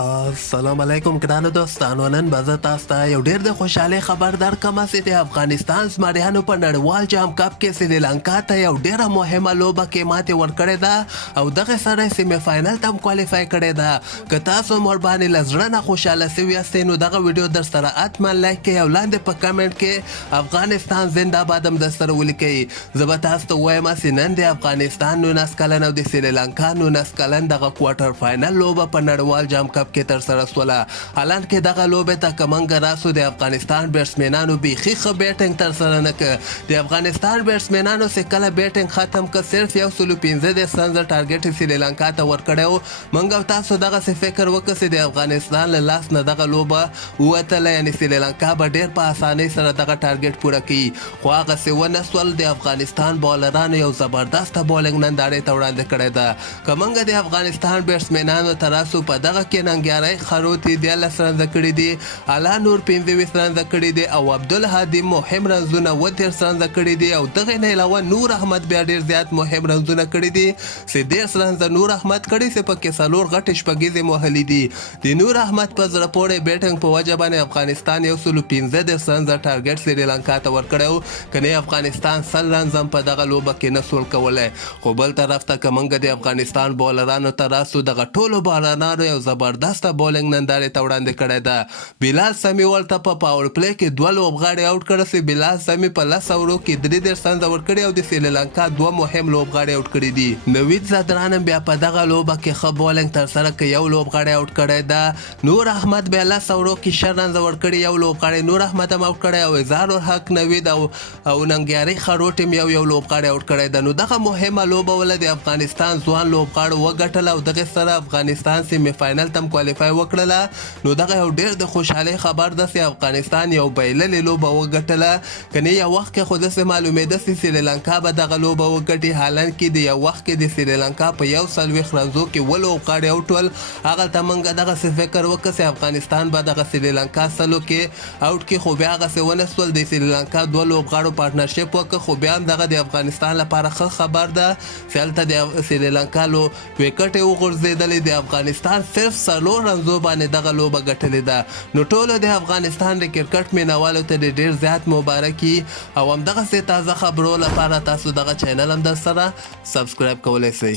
السلام علیکم ګرانو دوستانو. نن به زه تاسو ته یو ډېر د خوشحالۍ خبر درکړم چې د افغانستان زمریانو په نړیوال جام کپ کې سریلانکا ته یو ډېره مهمه لوبه کې ماتې ورکړې ده او دغه سره یې سیمې فاینل ته هم کوالیفای کړې ده. که تاسو مهرباني له زړه نه خوشحاله سوي یاستئ نو دغه ویډیو در سره حتما لایک کړئ او لاندې په کمنټ کې افغانستان زنده باد هم در سره ولیکئ. زه به تاسو ته ووایم چې نن د افغانستان 19 کلن او د سریلانکا 19 کلن دغه کوارټر فاینل لوبه په نړیوال جام کپ کې تر سره سوله. حالان کې دغه لوبې ته که موږ راسو د افغانستان بیټسمنانو بیخي ښه بیټنګ تر سره نه کړ. د افغانستان بیټسمنانو چې کله بیټنګ ختم کړ صرف 115 رنز ټارګټ سریلانکا ته ورکړی و. موږ او تاسو دغسې فکر وکړو چې د افغانستان له لاس نه دغه لوبه ووتله، یعنې سریلانکا به ډېر په اسانۍ سره دغه ټارګټ پوره کړي، خو هغسې ونه سول. د افغانستان بالرانو یو زبردسته بالنګ نندارې ته وړاندې کړی ده. که موږ د افغانستان بیټسمنانو ته راسو په دغه کې ننګیاری خروتي 13 رنزه کړي دي، الا نور 15 رنزه کړي دي او عبدالهادي مهم رنزونه 13 رنزه کړي دي او دغې نه علاوه نور احمد بیا ډېر زیات مهم رنزونه کړي دي چې 13 رنزه نور احمد کړي چې پکې 4 غټې شپږیزې وهلي دي. د نور احمد په زړه پورې بیټنګ په وجه باندې افغانستان 115 رنزه ټارګټ سریلانکا ته ورکړی و، که نه افغانستان 100 رنزه هم په دغه لوبه کې نه سول کولی. خو بل طرف ته که موږ د افغانستان بالرانو ته راسو دغه ټولو بالرانو یو زبردسته بالنګ نندارې ته وړاندې کړی ده. بلال سمی ورته په پاور پلی کې 2 لوبغاړي آوټ کړه چې بلال سمی په 10 اوورو کې 33 رنزه ورکړي او د سریلانکا 2 مهم لوبغاړي آوټ کړي دي. نوید زدران هم بیا په دغه لوبه کې ښه بالنګ ترسره کړ، یو لوبغاړی آوټ کړی ده. نور احمد بیا 10 اوورو کې 6 رنزه ورکړي، یو لوبغاړی نور احمد هم آوټ کړی او اظهار الحق نوید او ننګیاری خروټ هم یو لوبغاړی آوټ کړی ده. نو دغه مهمه لوبه ول د افغانستان ځوان لوبغاړو وګټله او دغې سره افغانستان سیمې فاینل ته هم کوالیفای وکړله. نو دغه یو ډېر د خوشحالۍ خبر ده چې افغانستان یو بایللې لوبه وګټله، که نه یو وخت کې خو داسې معلومېده چې سریلانکا به دغه لوبه وګټي. حالان کې د یو وخت کې د سریلانکا په 140 رنزو کې 7 لوبغاړي آوټ ول. هغلته موږ دغسې فکر وکړو چې افغانستان به دغه سریلانکا 100 کې آوټ کړي، خو بیا هغسې ونه سول. د سریلانکا 2 لوبغاړو پارټنرشپ وکړه، خو بیا هم دغه د افغانستان لپاره ښه خبر ده چې هلته د سریلانکا ویکټ یې وغورځېدلې. د افغانستان صرف 4 رنزو باندې دغه لوبه ګټلې ده. نو ټولو د افغانستان د کرکټ مینوالو ته ډېر زیات مبارکي او همدغسې تازه خبرو لپاره تاسو دغه چینل هم در سره سبسکرایب کولی شئ.